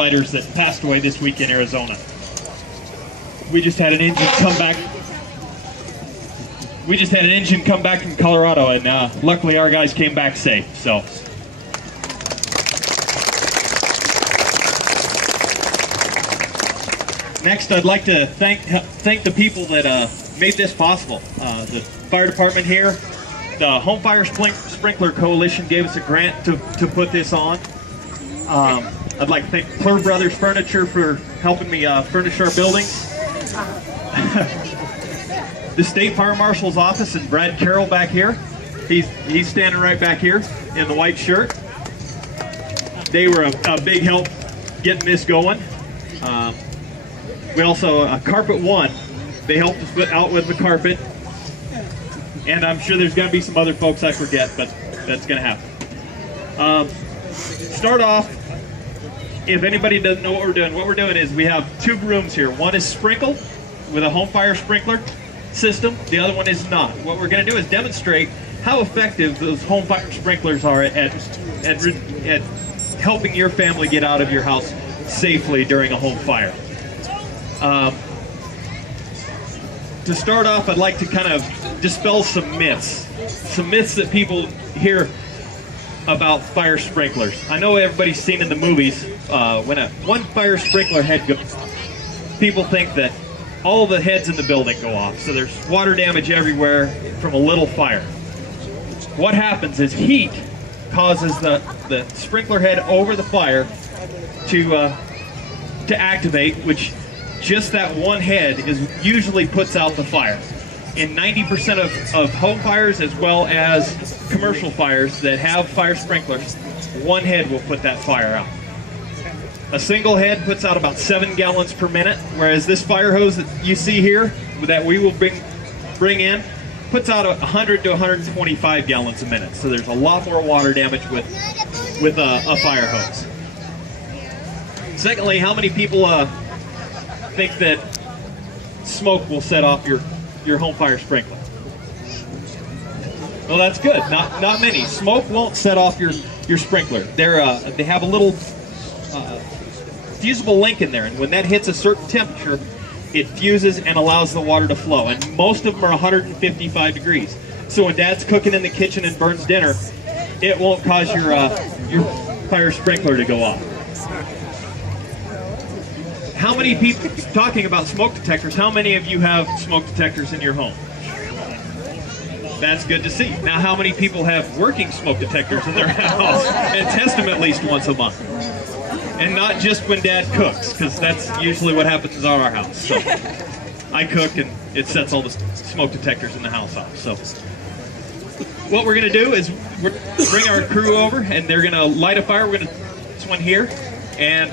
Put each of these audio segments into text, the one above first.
firefighters that passed away this week in Arizona. We just had an engine come back. We just had an engine come back from Colorado, and luckily our guys came back safe. So. Next, I'd like to thank the people that made this possible. The fire department here, the Home Fire Sprinkler Coalition gave us a grant to put this on. I'd like to thank Plur Brothers Furniture for helping me furnish our buildings. The State Fire Marshal's office and Brad Carroll back here. He's standing right back here in the white shirt. They were a big help getting this going. We also, Carpet One, they helped us out with the carpet. And I'm sure there's going to be some other folks I forget, but that's going to happen. Start off, if anybody doesn't know what we're doing is we have two rooms here. One is sprinkled with a home fire sprinkler system. The other one is not. What we're going to do is demonstrate how effective those home fire sprinklers are at helping your family get out of your house safely during a home fire. To start off, I'd like to kind of dispel some myths that people hear about fire sprinklers. I know everybody's seen in the movies when one fire sprinkler head goes, people think that all the heads in the building go off, so there's water damage everywhere from a little fire. What happens is heat causes the sprinkler head over the fire to activate, which just that one head usually puts out the fire. In 90% of home fires as well as commercial fires that have fire sprinklers, one head will put that fire out. A single head puts out about 7 gallons per minute, whereas this fire hose that you see here that we will bring in puts out 100 to 125 gallons a minute. So there's a lot more water damage with a fire hose. Secondly, how many people think that smoke will set off your home fire sprinkler? Well, that's good. Not many. Smoke won't set off your sprinkler. They have a little fusible link in there, and when that hits a certain temperature, it fuses and allows the water to flow. And most of them are 155 degrees. So when Dad's cooking in the kitchen and burns dinner, it won't cause your fire sprinkler to go off. How many people, talking about smoke detectors, how many of you have smoke detectors in your home? That's good to see. Now, how many people have working smoke detectors in their house and test them at least once a month? And not just when Dad cooks, because that's usually what happens at our house. So I cook and it sets all the smoke detectors in the house off. So what we're going to do is bring our crew over, and they're going to light a fire. We're going to this one here, and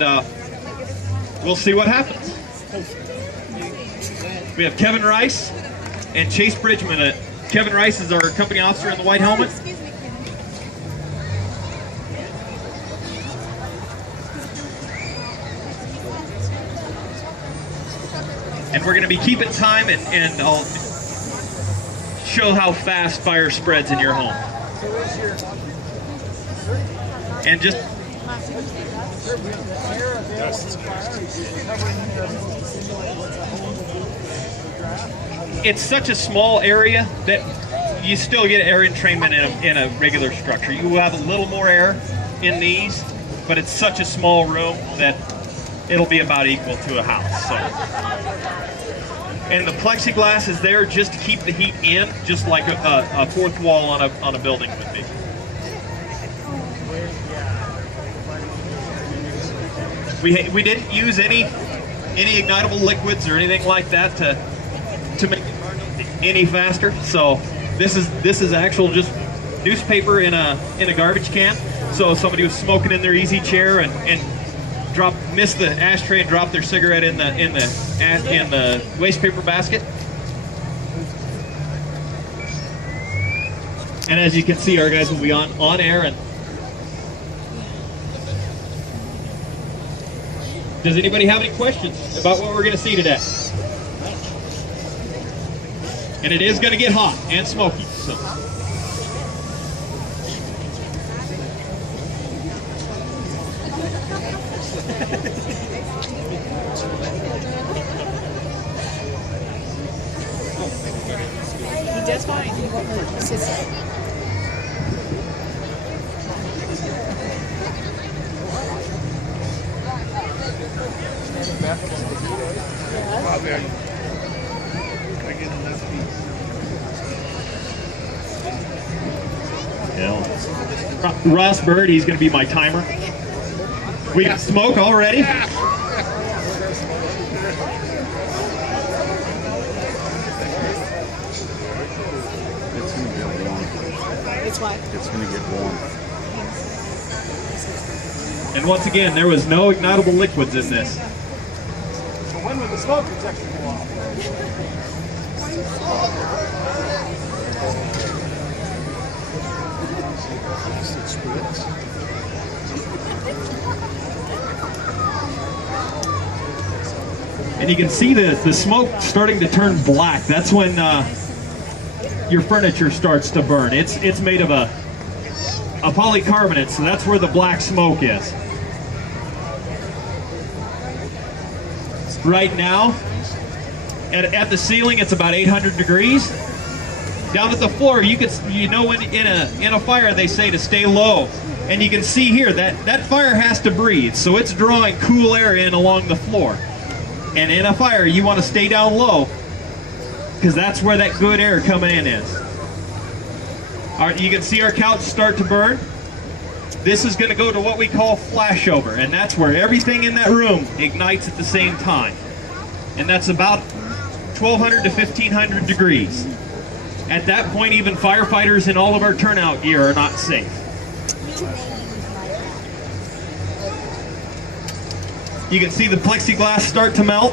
we'll see what happens. We have Kevin Rice and Chase Bridgman. Kevin Rice is our company officer in the white helmet. And we're going to be keeping time, and I'll show how fast fire spreads in your home. And just it's such a small area that you still get air entrainment in a regular structure. You will have a little more air in these, but it's such a small room that it'll be about equal to a house. So, and the plexiglass is there just to keep the heat in, just like a fourth wall on a building would be. We didn't use any ignitable liquids or anything like that to make it burn any faster. So this is actual just newspaper in a garbage can. So if somebody was smoking in their easy chair and missed the ashtray and dropped their cigarette in the waste paper basket. And as you can see, our guys will be on air. And does anybody have any questions about what we're going to see today? And it is going to get hot and smoky. So. does fine. He won't hurt. It's just, Ross Bird, he's going to be my timer. We got smoke already. it's what? It's going to get warm. And once again, there was no ignitable liquids in this. So when would the smoke detector go off? And you can see the smoke starting to turn black. That's when your furniture starts to burn. It's made of a polycarbonate, so that's where the black smoke is. Right now, at the ceiling, it's about 800 degrees. Down at the floor, you know when in a fire they say to stay low, and you can see here that fire has to breathe, so it's drawing cool air in along the floor. And in a fire, you want to stay down low because that's where that good air coming in is. All right, you can see our couch start to burn. This is going to go to what we call flashover, and that's where everything in that room ignites at the same time. And that's about 1,200 to 1,500 degrees. At that point, even firefighters in all of our turnout gear are not safe. You can see the plexiglass start to melt.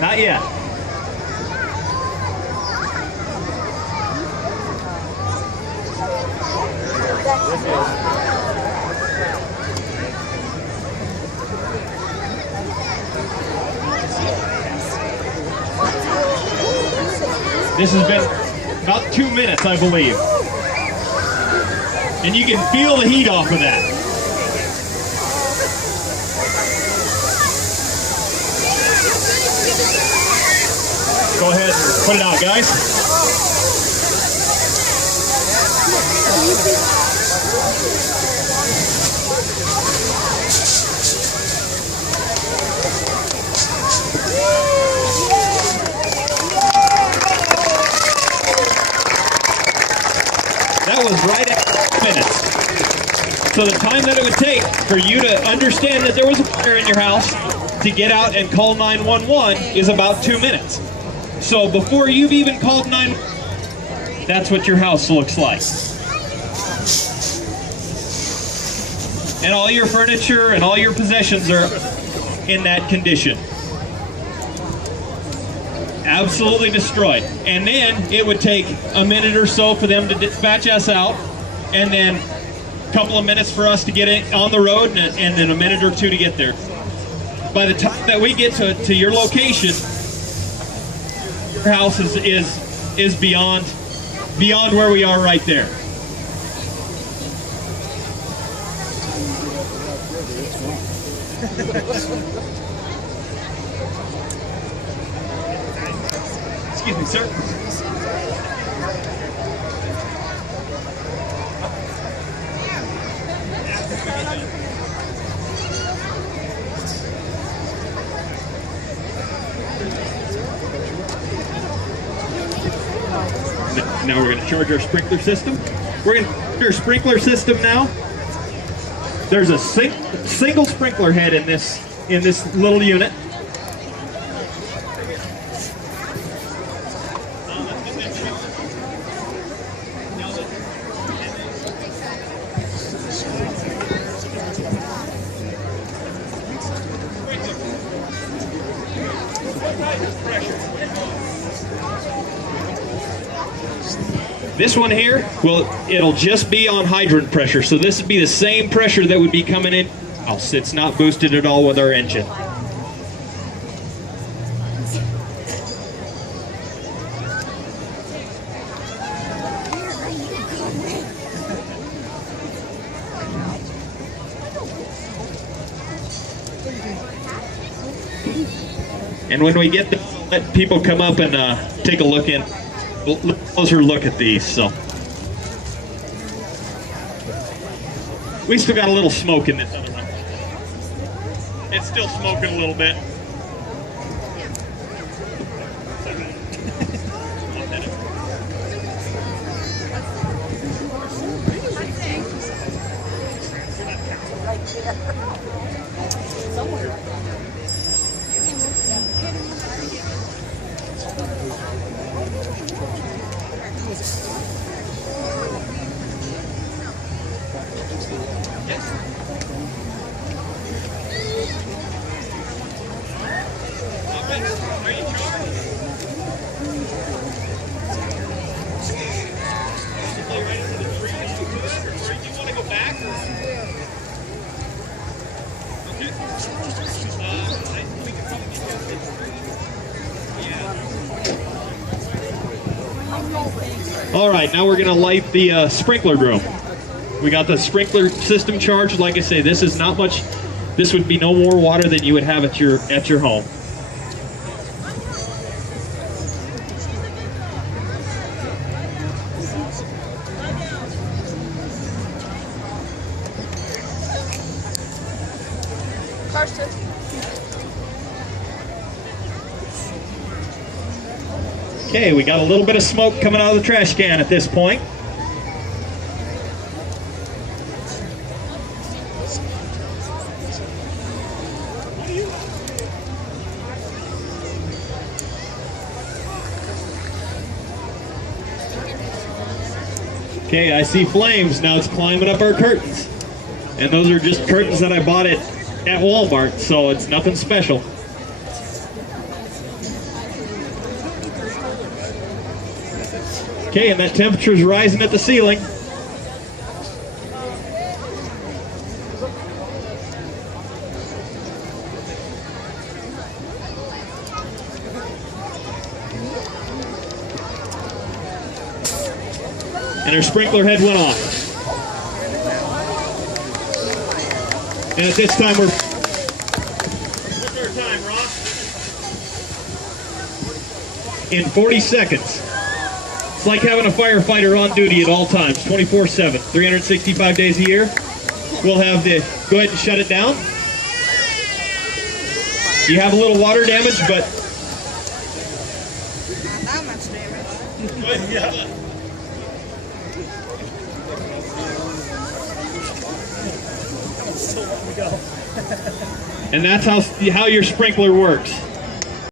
Not yet. This has been about 2 minutes, I believe. And you can feel the heat off of that. Go ahead and put it out, guys. That was right at 2 minutes. So the time that it would take for you to understand that there was a fire in your house to get out and call 911 is about 2 minutes. So before you've even called 911, that's what your house looks like. And all your furniture and all your possessions are in that condition. Absolutely destroyed. And then it would take a minute or so for them to dispatch us out, and then a couple of minutes for us to get it on the road, and then a minute or two to get there. By the time that we get to your location, your house is beyond where we are right there. Excuse me, sir. Now we're going to charge our sprinkler system. We're going to charge our sprinkler system now. There's a single sprinkler head in this little unit. This one here, well, it'll just be on hydrant pressure, so this would be the same pressure that would be coming in. Oh, it's not boosted at all with our engine. And when we get there, let people come up and take a look in, closer look at these. So we still got a little smoke in this other one. It's still smoking a little bit. All right, now we're going to light the sprinkler room. We got the sprinkler system charged. Like I say, this is not much. This would be no more water than you would have at your home. Okay, we got a little bit of smoke coming out of the trash can at this point. Okay, I see flames. Now it's climbing up our curtains. And those are just curtains that I bought at Walmart, so it's nothing special. Okay, and that temperature is rising at the ceiling. And our sprinkler head went off. And at this time what's our time, Ross? In 40 seconds. It's like having a firefighter on duty at all times, 24/7, 365 days a year. We'll have to go ahead and shut it down. You have a little water damage, but Not much damage. And that's how your sprinkler works.